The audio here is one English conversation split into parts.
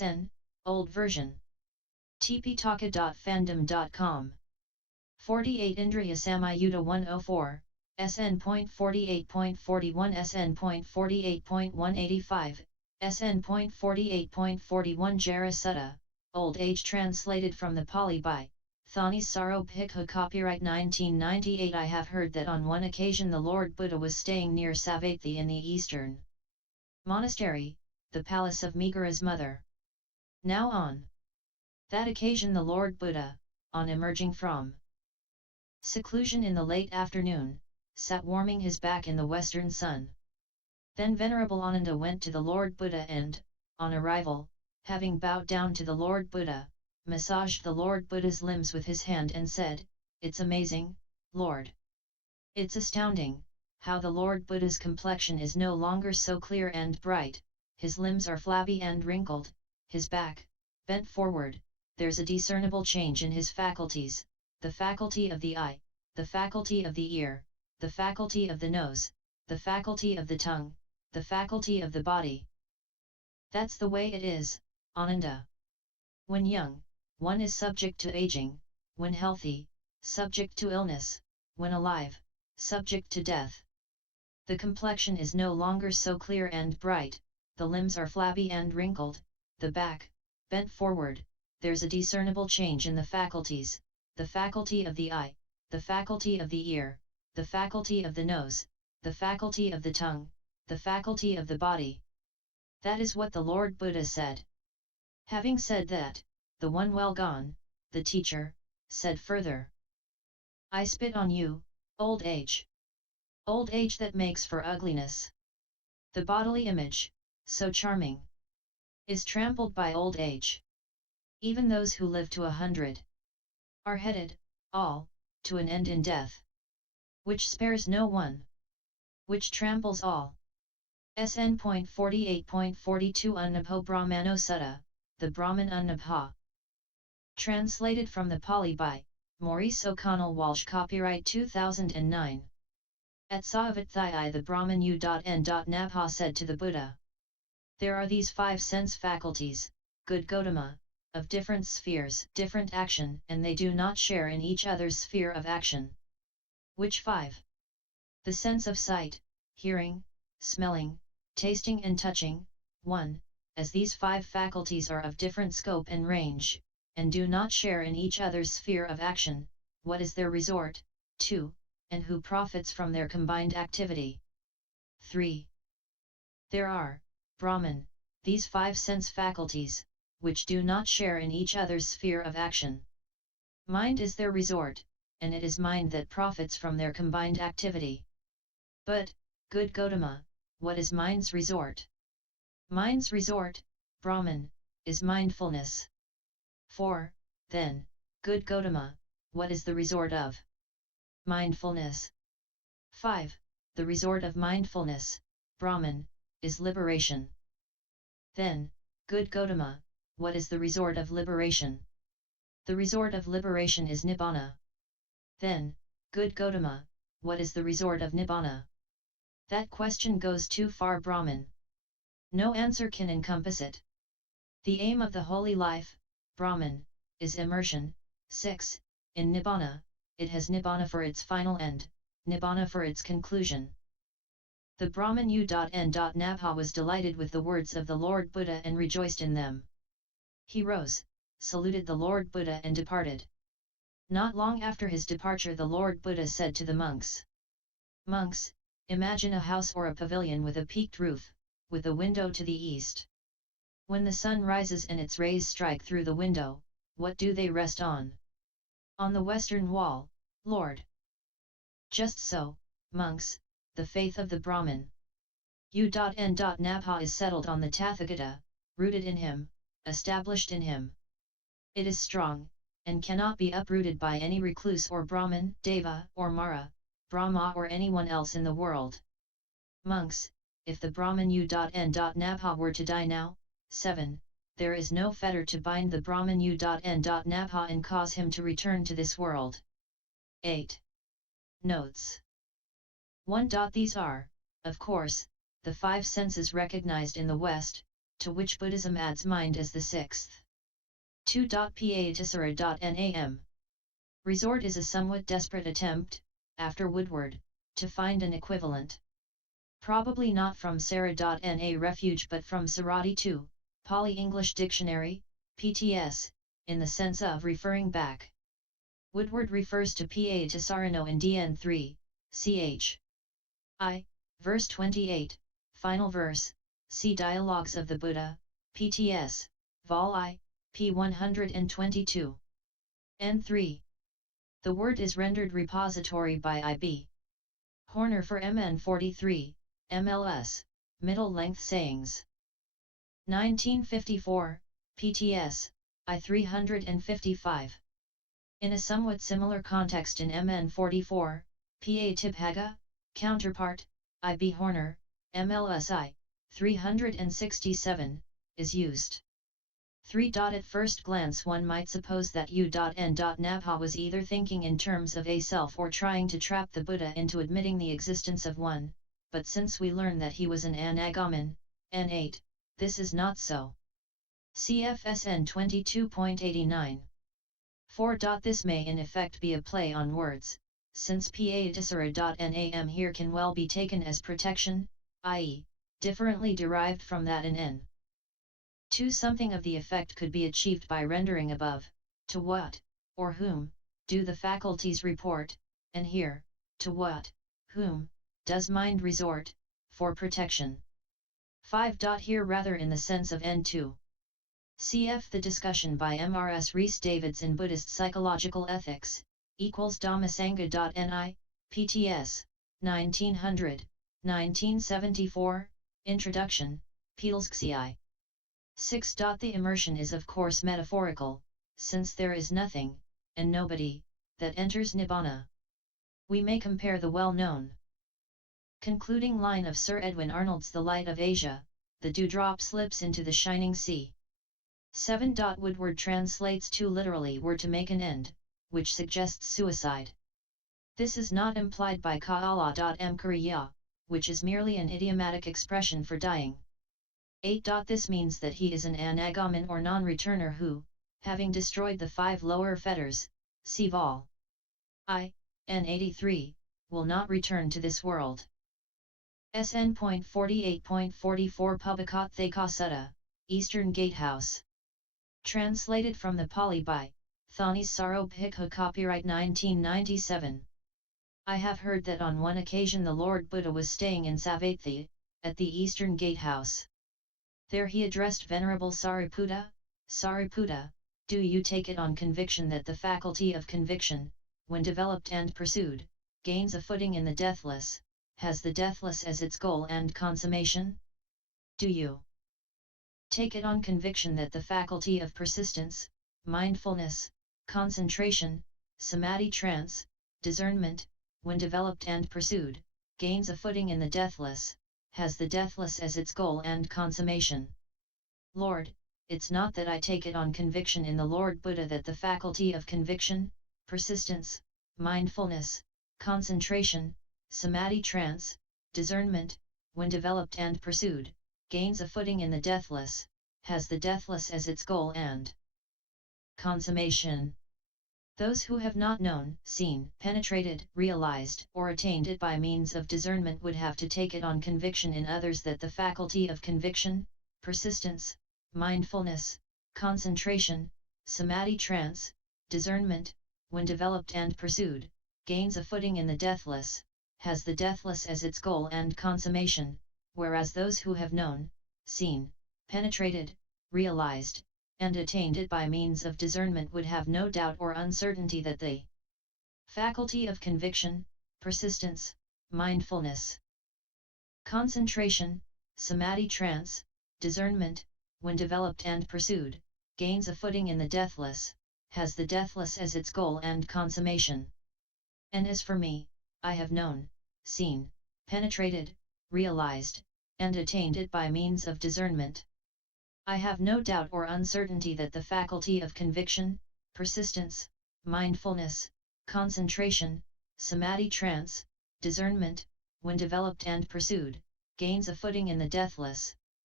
SN, old version. tptaka.fandom.com 48 Indriya-samyutta 104, SN.48.41 SN.48.185, SN.48.41 Jara Sutta, Old Age translated from the Pali by Thanissaro Bhikkhu copyright 1998. I have heard that on one occasion the Lord Buddha was staying near Savatthi in the Eastern Monastery, the palace of Migara's mother. Now on that occasion the Lord Buddha, on emerging from seclusion in the late afternoon, sat warming his back in the western sun. Then Venerable Ananda went to the Lord Buddha and, on arrival, having bowed down to the Lord Buddha, massaged the Lord Buddha's limbs with his hand and said, "It's amazing, Lord. It's astounding, how the Lord Buddha's complexion is no longer so clear and bright, his limbs are flabby and wrinkled, his back, bent forward, there's a discernible change in his faculties, the faculty of the eye, the faculty of the ear, the faculty of the nose, the faculty of the tongue, the faculty of the body. That's the way it is, Ananda. When young, one is subject to aging, when healthy, subject to illness, when alive, subject to death. The complexion is no longer so clear and bright, the limbs are flabby and wrinkled, the back, bent forward, there's a discernible change in the faculties, the faculty of the eye, the faculty of the ear, the faculty of the nose, the faculty of the tongue, the faculty of the body." That is what the Lord Buddha said. Having said that, the one well gone, the teacher, said further, "I spit on you, old age. Old age that makes for ugliness. The bodily image, so charming, is trampled by old age. Even those who live to 100 are headed, all, to an end in death, which spares no one, which tramples all." SN.48.42 Unnabho Brahmano Sutta, the Brahman Unnabha. Translated from the Pali by Maurice O'Connell Walsh copyright 2009. At Savatthi the Brahman U.N.Nabha said to the Buddha, "There are these 5 sense faculties, good Gautama, of different spheres, different action, and they do not share in each other's sphere of action." Which 5? The sense of sight, hearing, smelling, tasting and touching. 1. As these 5 faculties are of different scope and range, and do not share in each other's sphere of action, what is their resort? 2. And who profits from their combined activity? 3. There are, Brahman, these 5 sense faculties, which do not share in each other's sphere of action. Mind is their resort, and it is mind that profits from their combined activity. But, good Gautama, what is mind's resort? Mind's resort, Brahman, is mindfulness. 4. Then, good Gautama, what is the resort of mindfulness? 5. The resort of mindfulness, Brahman, is liberation. Then, good Gautama, what is the resort of liberation? The resort of liberation is Nibbana. Then, good Gautama, what is the resort of Nibbana? That question goes too far, Brahman. No answer can encompass it. The aim of the holy life, Brahman, is immersion. 6. In Nibbana, it has Nibbana for its final end, Nibbana for its conclusion. The Brahman U.N.Nabha was delighted with the words of the Lord Buddha and rejoiced in them. He rose, saluted the Lord Buddha and departed. Not long after his departure the Lord Buddha said to the monks, "Monks, imagine a house or a pavilion with a peaked roof, with a window to the east. When the sun rises and its rays strike through the window, what do they rest on? On the western wall, Lord. Just so, monks, the faith of the Brahman U.N.Nabha is settled on the Tathagata, rooted in him, established in him. It is strong, and cannot be uprooted by any recluse or Brahman, Deva or Mara, Brahma or anyone else in the world. Monks, if the Brahman U.N.Nabha were to die now, 7. There is no fetter to bind the Brahman U.N.Nabha and cause him to return to this world." 8. Notes. 1. These are, of course, the 5 senses recognized in the West. to which Buddhism adds mind as the sixth. 2.pa-tisara.nam. Resort is a somewhat desperate attempt, after Woodward, to find an equivalent. Probably not from Sara.na refuge but from Sarati 2, Pali English Dictionary, PTS, in the sense of referring back. Woodward refers to pa-tisarano in DN 3, ch. I, verse 28, final verse, see Dialogues of the Buddha, PTS, Vol I, p. 122. N3. The word is rendered repository by I.B. Horner for MN43, MLS, Middle Length Sayings. 1954, PTS, I 355. In a somewhat similar context in MN44, PA Tibhaga, counterpart, I.B. Horner, MLSI, 367, is used. 3. At first glance one might suppose that U.N. Nabha was either thinking in terms of a self or trying to trap the Buddha into admitting the existence of one, but since we learn that he was an anagamin, N8, this is not so. Cf. SN.48.41 4. This may in effect be a play on words, since pa-tisara.nam here can well be taken as protection, i.e., differently derived from that in N. 2. Something of the effect could be achieved by rendering above, to what, or whom, do the faculties report, and here, to what, whom, does mind resort, for protection. 5. Here rather in the sense of N2. Cf. the discussion by Mrs. Rhys Davids in Buddhist Psychological Ethics, equals Dhammasanga.ni, PTS, 1900, 1974, Introduction, Peelskci. 6. The immersion is of course metaphorical, since there is nothing, and nobody, that enters Nibbana. We may compare the well-known concluding line of Sir Edwin Arnold's The Light of Asia, the dewdrop slips into the shining sea. 7. Woodward translates to literally were to make an end, which suggests suicide. This is not implied by Ka'ala.mkariya, which is merely an idiomatic expression for dying. 8. This means that he is an anagamin or non-returner who, having destroyed the 5 lower fetters, see Vol. I, N83, will not return to this world. SN.48.44 Publicat Theka Sutta, Eastern Gatehouse. Translated from the Pali by Thanissaro Bhikkhu copyright 1997. I have heard that on one occasion the Lord Buddha was staying in Savatthi, at the Eastern Gatehouse. There he addressed Venerable Sariputta, Sariputta, do you take it on conviction that the faculty of conviction, when developed and pursued, gains a footing in the deathless, has the deathless as its goal and consummation? Do you take it on conviction that the faculty of persistence, mindfulness, concentration, samadhi trance, discernment, when developed and pursued, gains a footing in the deathless, has the deathless as its goal and consummation? Lord, it's not that I take it on conviction in the Lord Buddha that the faculty of conviction, persistence, mindfulness, concentration, samadhi trance, discernment, when developed and pursued, gains a footing in the deathless, has the deathless as its goal and consummation. Those who have not known, seen, penetrated, realized, or attained it by means of discernment would have to take it on conviction in others that the faculty of conviction, persistence, mindfulness, concentration, samadhi trance, discernment, when developed and pursued, gains a footing in the deathless, has the deathless as its goal and consummation, whereas those who have known, seen, penetrated, realized, and attained it by means of discernment would have no doubt or uncertainty that the faculty of conviction, persistence, mindfulness, concentration, samadhi trance, discernment, when developed and pursued, gains a footing in the deathless, has the deathless as its goal and consummation. And as for me, I have known, seen, penetrated, realized, and attained it by means of discernment. I have no doubt or uncertainty that the faculty of conviction, persistence, mindfulness, concentration, samadhi trance, discernment, when developed and pursued, gains a footing in the deathless,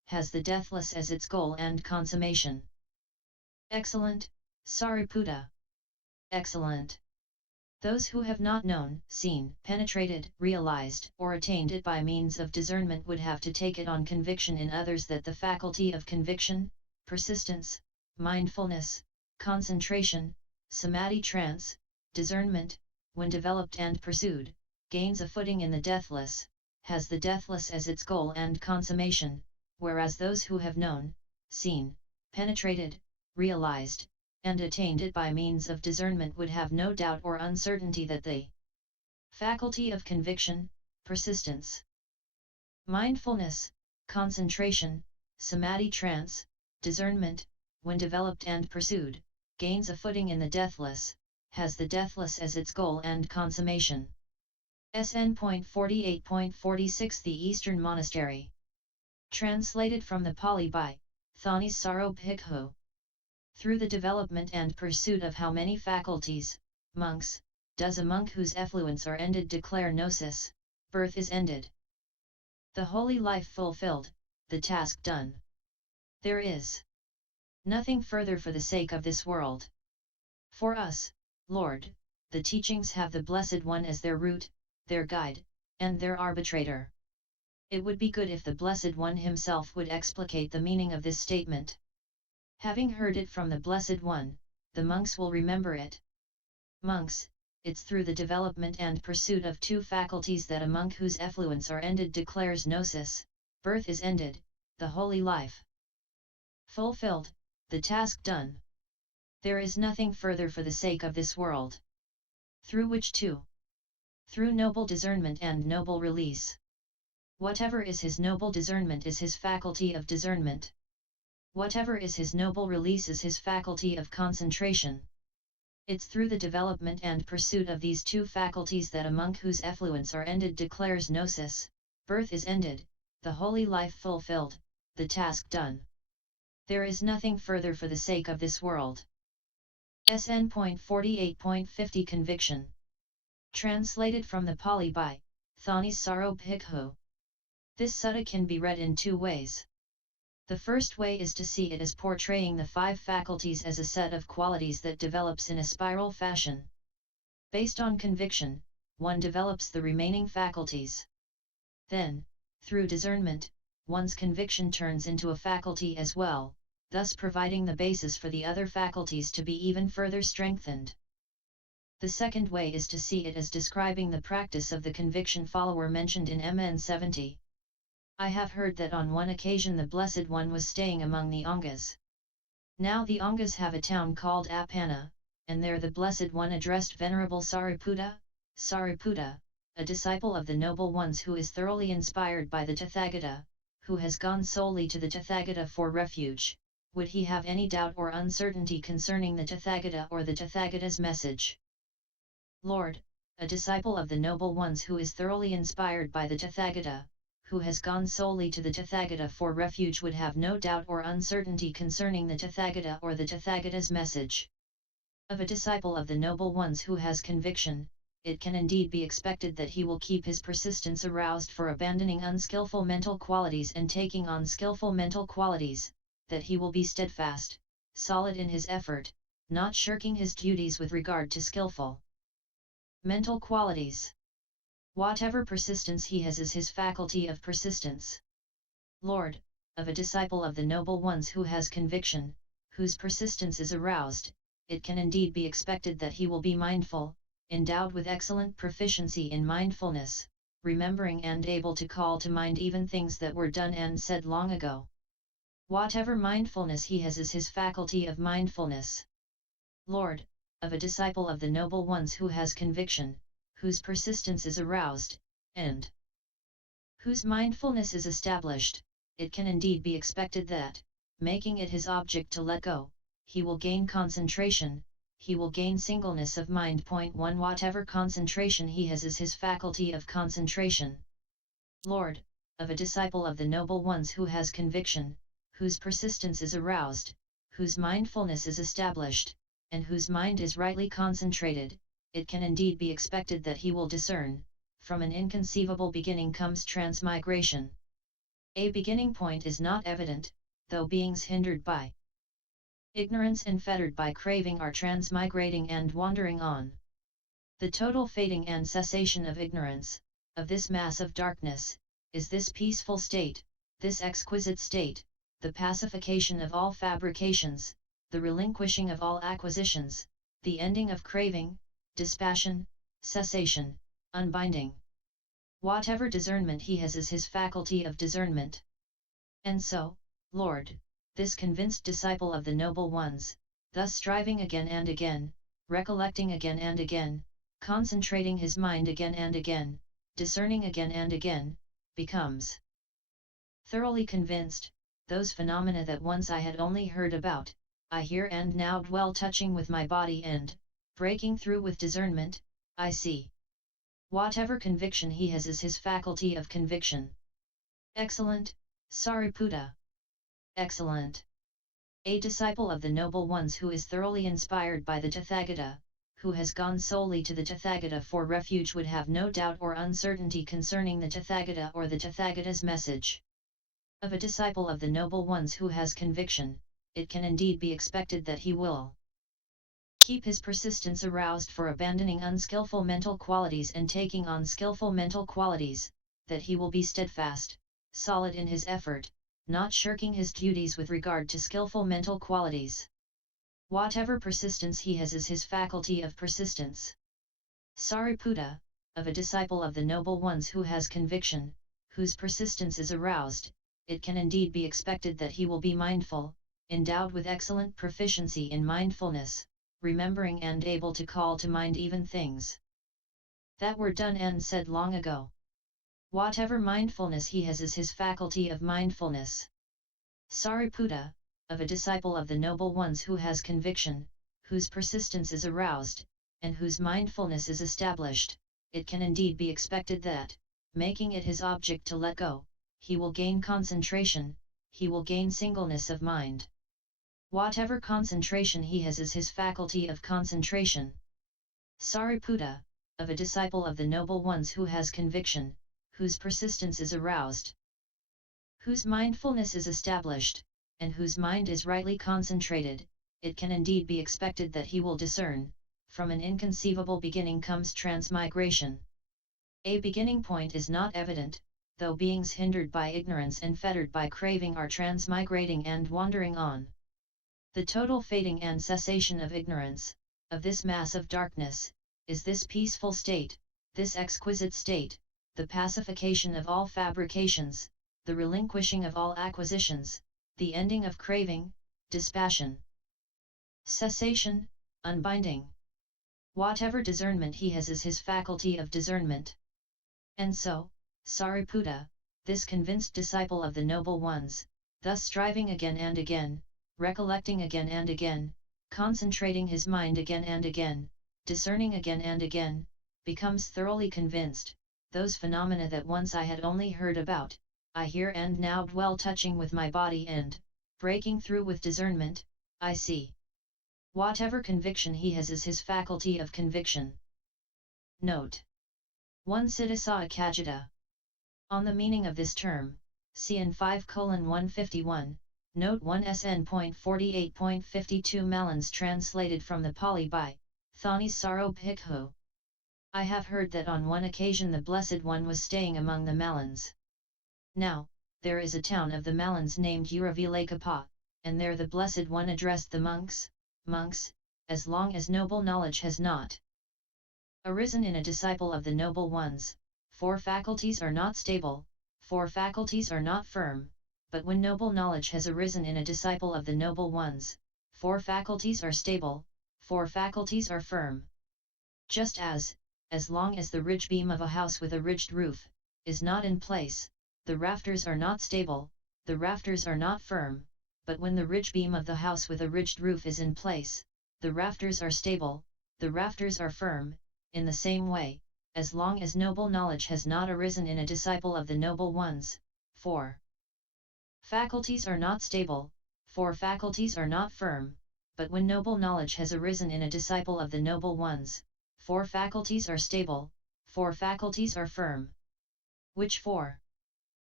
has the deathless as its goal and consummation. Excellent, Sariputta. Excellent. Those who have not known, seen, penetrated, realized, or attained it by means of discernment would have to take it on conviction in others that the faculty of conviction, persistence, mindfulness, concentration, samadhi trance, discernment, when developed and pursued, gains a footing in the deathless, has the deathless as its goal and consummation, whereas those who have known, seen, penetrated, realized, and attained it by means of discernment would have no doubt or uncertainty that the faculty of conviction, persistence, mindfulness, concentration, samadhi trance, discernment, when developed and pursued, gains a footing in the deathless, has the deathless as its goal and consummation. SN.48.41 The Eastern Monastery. Translated from the Pali by Thanissaro Bhikkhu. Through the development and pursuit of how many faculties, monks, does a monk whose effluents are ended declare gnosis, birth is ended. The holy life fulfilled, the task done. There is nothing further for the sake of this world. For us, Lord, the teachings have the Blessed One as their root, their guide, and their arbitrator. It would be good if the Blessed One himself would explicate the meaning of this statement. Having heard it from the Blessed One, the monks will remember it. Monks, it's through the development and pursuit of two faculties that a monk whose effluents are ended declares gnosis, birth is ended, the holy life fulfilled, the task done. There is nothing further for the sake of this world. Through which two? Through noble discernment and noble release. Whatever is his noble discernment is his faculty of discernment. Whatever is his noble release is his faculty of concentration. It's through the development and pursuit of these two faculties that a monk whose effluents are ended declares gnosis, birth is ended, the holy life fulfilled, the task done. There is nothing further for the sake of this world. SN.48.50 Conviction. Translated from the Pali by Thanissaro Bhikkhu. This sutta can be read in two ways. The first way is to see it as portraying the five faculties as a set of qualities that develops in a spiral fashion. Based on conviction, one develops the remaining faculties. Then, through discernment, one's conviction turns into a faculty as well, thus providing the basis for the other faculties to be even further strengthened. The second way is to see it as describing the practice of the conviction follower mentioned in MN 70. I have heard that on one occasion the Blessed One was staying among the Angas. Now the Angas have a town called Apana, and there the Blessed One addressed Venerable Sariputta, Sariputta, a disciple of the Noble Ones who is thoroughly inspired by the Tathagata, who has gone solely to the Tathagata for refuge, would he have any doubt or uncertainty concerning the Tathagata or the Tathagata's message? Lord, a disciple of the Noble Ones who is thoroughly inspired by the Tathagata, who has gone solely to the Tathagata for refuge would have no doubt or uncertainty concerning the Tathagata or the Tathagata's message. Of a disciple of the Noble Ones who has conviction, it can indeed be expected that he will keep his persistence aroused for abandoning unskillful mental qualities and taking on skillful mental qualities, that he will be steadfast, solid in his effort, not shirking his duties with regard to skillful mental qualities. Whatever persistence he has is his faculty of persistence. Lord, of a disciple of the Noble Ones who has conviction, whose persistence is aroused, it can indeed be expected that he will be mindful, endowed with excellent proficiency in mindfulness, remembering and able to call to mind even things that were done and said long ago. Whatever mindfulness he has is his faculty of mindfulness. Lord, of a disciple of the Noble Ones who has conviction, whose persistence is aroused, and whose mindfulness is established, it can indeed be expected that, making it his object to let go, he will gain concentration, he will gain singleness of mind. 1 Whatever concentration he has is his faculty of concentration. Lord, of a disciple of the Noble Ones who has conviction, whose persistence is aroused, whose mindfulness is established, and whose mind is rightly concentrated, it can indeed be expected that he will discern, from an inconceivable beginning comes transmigration. A beginning point is not evident, though beings hindered by ignorance and fettered by craving are transmigrating and wandering on. The total fading and cessation of ignorance, of this mass of darkness, is this peaceful state, this exquisite state, the pacification of all fabrications, the relinquishing of all acquisitions, the ending of craving, dispassion, cessation, unbinding. Whatever discernment he has is his faculty of discernment. And so, Lord, this convinced disciple of the Noble Ones, thus striving again and again, recollecting again and again, concentrating his mind again and again, discerning again and again, becomes thoroughly convinced. Those phenomena that once I had only heard about, I hear and now dwell touching with my body and, breaking through with discernment, I see. Whatever conviction he has is his faculty of conviction. Excellent, Sariputta. Excellent. A disciple of the Noble Ones who is thoroughly inspired by the Tathagata, who has gone solely to the Tathagata for refuge would have no doubt or uncertainty concerning the Tathagata or the Tathagata's message. Of a disciple of the Noble Ones who has conviction, it can indeed be expected that he will keep his persistence aroused for abandoning unskillful mental qualities and taking on skillful mental qualities, that he will be steadfast, solid in his effort, not shirking his duties with regard to skillful mental qualities. Whatever persistence he has is his faculty of persistence. Sariputta, of a disciple of the Noble Ones who has conviction, whose persistence is aroused, it can indeed be expected that he will be mindful, endowed with excellent proficiency in mindfulness, remembering and able to call to mind even things that were done and said long ago. Whatever mindfulness he has is his faculty of mindfulness. Sariputta, of a disciple of the Noble Ones who has conviction, whose persistence is aroused, and whose mindfulness is established, it can indeed be expected that, making it his object to let go, he will gain concentration, he will gain singleness of mind. Whatever concentration he has is his faculty of concentration. Sariputta, of a disciple of the Noble Ones who has conviction, whose persistence is aroused, whose mindfulness is established, and whose mind is rightly concentrated, it can indeed be expected that he will discern, from an inconceivable beginning comes transmigration. A beginning point is not evident, though beings hindered by ignorance and fettered by craving are transmigrating and wandering on. The total fading and cessation of ignorance, of this mass of darkness, is this peaceful state, this exquisite state, the pacification of all fabrications, the relinquishing of all acquisitions, the ending of craving, dispassion, cessation, unbinding. Whatever discernment he has is his faculty of discernment. And so, Sariputta, this convinced disciple of the Noble Ones, thus striving again and again, recollecting again and again, concentrating his mind again and again, discerning again and again, becomes thoroughly convinced. Those phenomena that once I had only heard about, I hear and now dwell touching with my body and, breaking through with discernment, I see. Whatever conviction he has is his faculty of conviction. Note 1. Siddhasa Akajita. On the meaning of this term, see in 5:151, Note 1 SN.48.42 Malins translated from the Pali by Thanissaro Bhikkhu. I have heard that on one occasion the Blessed One was staying among the Malins. Now, there is a town of the Malins named Uravilakapa, and there the Blessed One addressed the monks, Monks, as long as noble knowledge has not arisen in a disciple of the Noble Ones, 4 faculties are not stable, 4 faculties are not firm, but when noble knowledge has arisen in a disciple of the Noble Ones, 4 faculties are stable, 4 faculties are firm. Just as long as the ridge beam of a house with a ridged roof, is not in place, the rafters are not stable, the rafters are not firm, but when the ridge beam of the house with a ridged roof is in place, the rafters are stable, the rafters are firm. In the same way, as long as noble knowledge has not arisen in a disciple of the Noble Ones, 4 faculties are not stable, 4 faculties are not firm, but when noble knowledge has arisen in a disciple of the Noble Ones, 4 faculties are stable, 4 faculties are firm. Which 4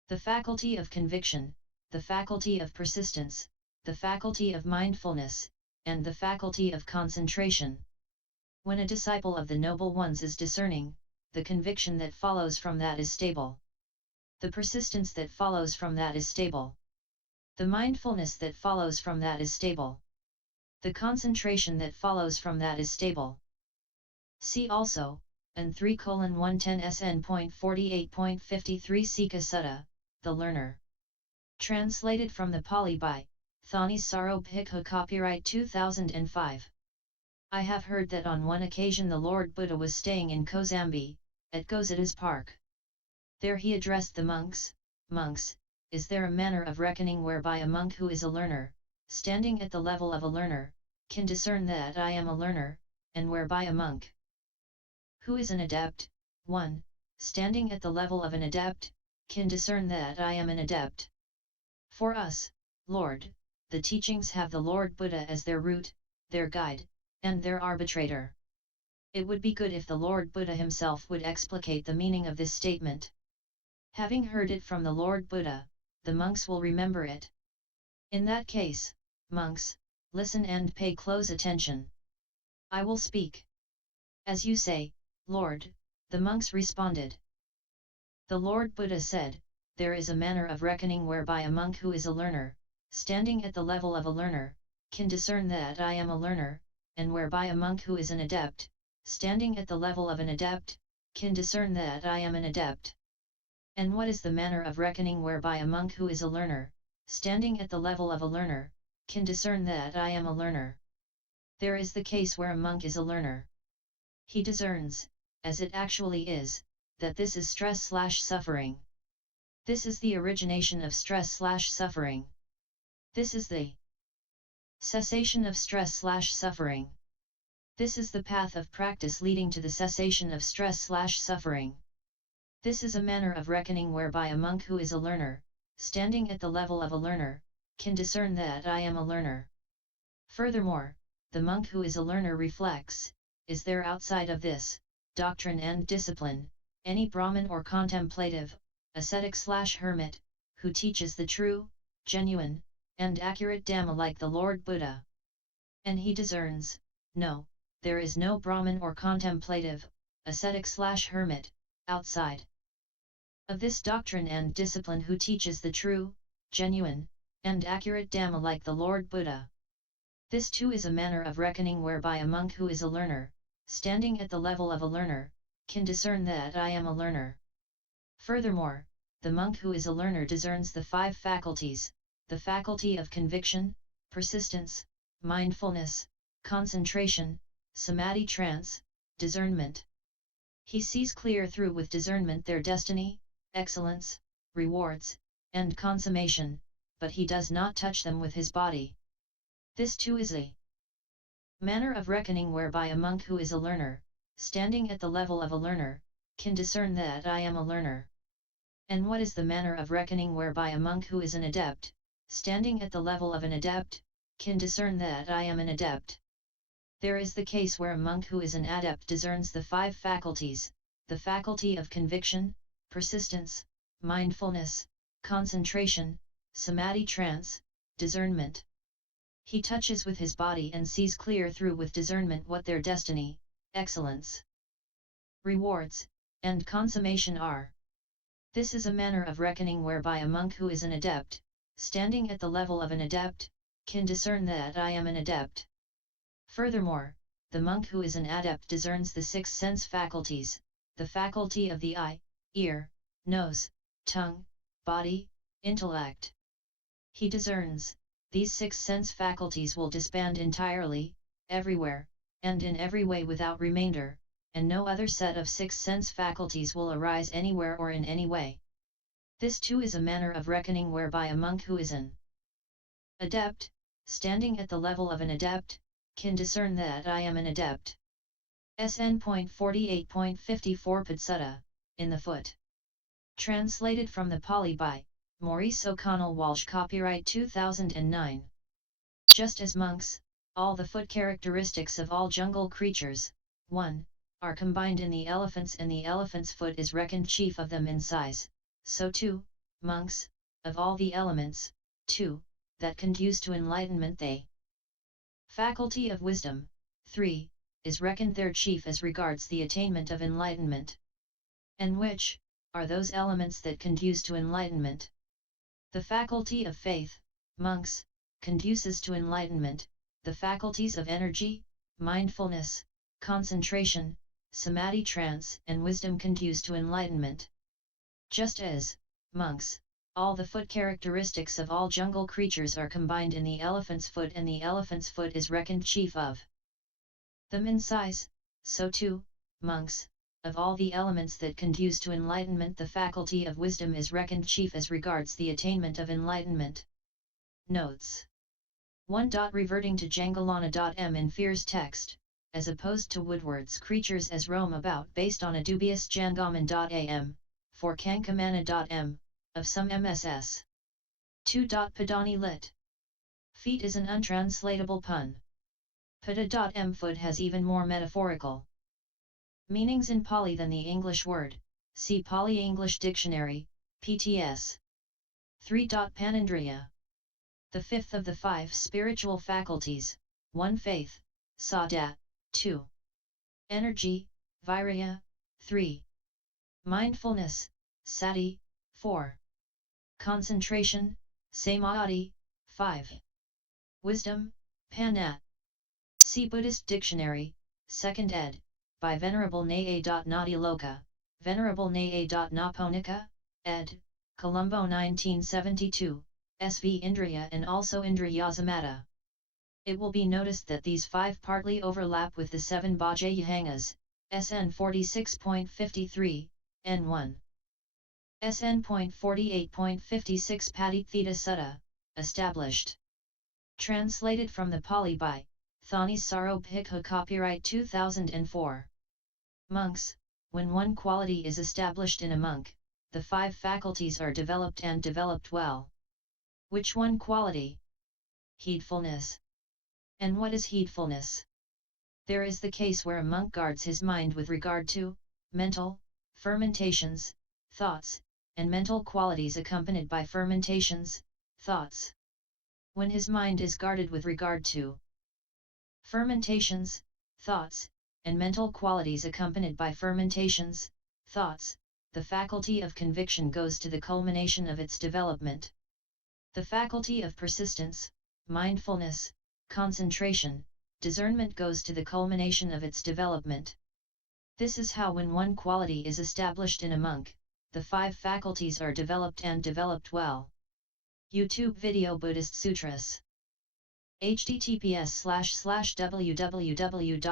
The faculty of conviction, the faculty of persistence, the faculty of mindfulness, and the faculty of concentration. When a disciple of the Noble Ones is discerning, the conviction that follows from that is stable. The persistence that follows from that is stable. The mindfulness that follows from that is stable. The concentration that follows from that is stable. See also, and 3:110 SN.48.43 Sutta, the learner. Translated from the Pali by Thanissaro Bhikkhu copyright 2005. I have heard that on one occasion the Lord Buddha was staying in Kozambi, at Gozada's park. There he addressed the monks, "Monks, is there a manner of reckoning whereby a monk who is a learner, standing at the level of a learner, can discern that I am a learner, and whereby a monk who is an adept, 1, standing at the level of an adept, can discern that I am an adept?" For us, Lord, the teachings have the Lord Buddha as their root, their guide, and their arbitrator. It would be good if the Lord Buddha himself would explicate the meaning of this statement. Having heard it from the Lord Buddha, the monks will remember it. In that case, monks, listen and pay close attention. I will speak. As you say, Lord, the monks responded. The Lord Buddha said, there is a manner of reckoning whereby a monk who is a learner, standing at the level of a learner, can discern that I am a learner, and whereby a monk who is an adept, standing at the level of an adept, can discern that I am an adept. And what is the manner of reckoning whereby a monk who is a learner, standing at the level of a learner, can discern that I am a learner? There is the case where a monk is a learner. He discerns, as it actually is, that this is stress/suffering. This is the origination of stress/suffering. This is the cessation of stress/suffering. This is the path of practice leading to the cessation of stress/suffering. This is a manner of reckoning whereby a monk who is a learner, standing at the level of a learner, can discern that I am a learner. Furthermore, the monk who is a learner reflects, is there outside of this doctrine and discipline, any Brahmin or contemplative, ascetic/hermit, who teaches the true, genuine, and accurate Dhamma like the Lord Buddha? And he discerns, no, there is no Brahmin or contemplative, ascetic/hermit, outside of this doctrine and discipline who teaches the true, genuine, and accurate Dhamma like the Lord Buddha. This too is a manner of reckoning whereby a monk who is a learner, standing at the level of a learner, can discern that I am a learner. Furthermore, the monk who is a learner discerns the 5 faculties, the faculty of conviction, persistence, mindfulness, concentration, samadhi trance, discernment. He sees clear through with discernment their destiny, excellence, rewards, and consummation, but he does not touch them with his body. This too is a manner of reckoning whereby a monk who is a learner, standing at the level of a learner, can discern that I am a learner. And what is the manner of reckoning whereby a monk who is an adept, standing at the level of an adept, can discern that I am an adept? There is the case where a monk who is an adept discerns the 5 faculties, the faculty of conviction, persistence, mindfulness, concentration, samadhi trance, discernment. He touches with his body and sees clear through with discernment what their destiny, excellence, rewards, and consummation are. This is a manner of reckoning whereby a monk who is an adept, standing at the level of an adept, can discern that I am an adept. Furthermore, the monk who is an adept discerns the 6 sense faculties, the faculty of the eye, ear, nose, tongue, body, intellect. He discerns, these 6 sense faculties will disband entirely, everywhere, and in every way without remainder, and no other set of 6 sense faculties will arise anywhere or in any way. This too is a manner of reckoning whereby a monk who is an adept, standing at the level of an adept, can discern that I am an adept. SN.48.41 Sutta, in the foot. Translated from the Pali by Maurice O'Connell Walsh copyright 2009. Just as monks, all the foot characteristics of all jungle creatures, 1, are combined in the elephants and the elephant's foot is reckoned chief of them in size, so too, monks, of all the elements, 2, that conduce to enlightenment they. Faculty of wisdom, 3, is reckoned their chief as regards the attainment of enlightenment. And which are those elements that conduce to enlightenment? The faculty of faith, monks, conduces to enlightenment, the faculties of energy, mindfulness, concentration, samadhi trance and wisdom conduce to enlightenment. Just as, monks, all the foot characteristics of all jungle creatures are combined in the elephant's foot and the elephant's foot is reckoned chief of them in size, so too, monks, of all the elements that conduce to enlightenment the faculty of wisdom is reckoned chief as regards the attainment of enlightenment. Notes 1. Reverting to Jangalana.m in Fear's text, as opposed to Woodward's creatures as roam about based on a dubious Jangaman.am, for Kankamana.m, of some MSS. 2. Padani lit. Feet is an untranslatable pun. Pada.m foot has even more metaphorical meanings in Pali than the English word, see Pali English Dictionary, PTS. 3. Panindriya. The fifth of the 5 spiritual faculties, 1. Faith, Sada, 2. Energy, Virya, 3. Mindfulness, Sati, 4. Concentration, Samadhi, 5. Wisdom, Panat. See Buddhist Dictionary, 2nd ed., by Venerable Naya.Nadiloka, Venerable Naya.Naponika, ed., Colombo 1972, SV Indriya and also Indriya-samyutta. It will be noticed that these 5 partly overlap with the 7 Vajrayahangas, SN.48.41, N1. SN.48.56 Padithita Sutta, established. Translated from the Pali by Thanissaro Bhikkhu copyright 2004. Monks, when one quality is established in a monk, the 5 faculties are developed and developed well. Which one quality? Heedfulness. And what is heedfulness? There is the case where a monk guards his mind with regard to mental fermentations, thoughts, and mental qualities accompanied by fermentations, thoughts. When his mind is guarded with regard to fermentations, thoughts, and mental qualities accompanied by fermentations, thoughts, the faculty of conviction goes to the culmination of its development. The faculty of persistence, mindfulness, concentration, discernment goes to the culmination of its development. This is how when one quality is established in a monk, the 5 faculties are developed and developed well. YouTube video Buddhist Sutras. https://www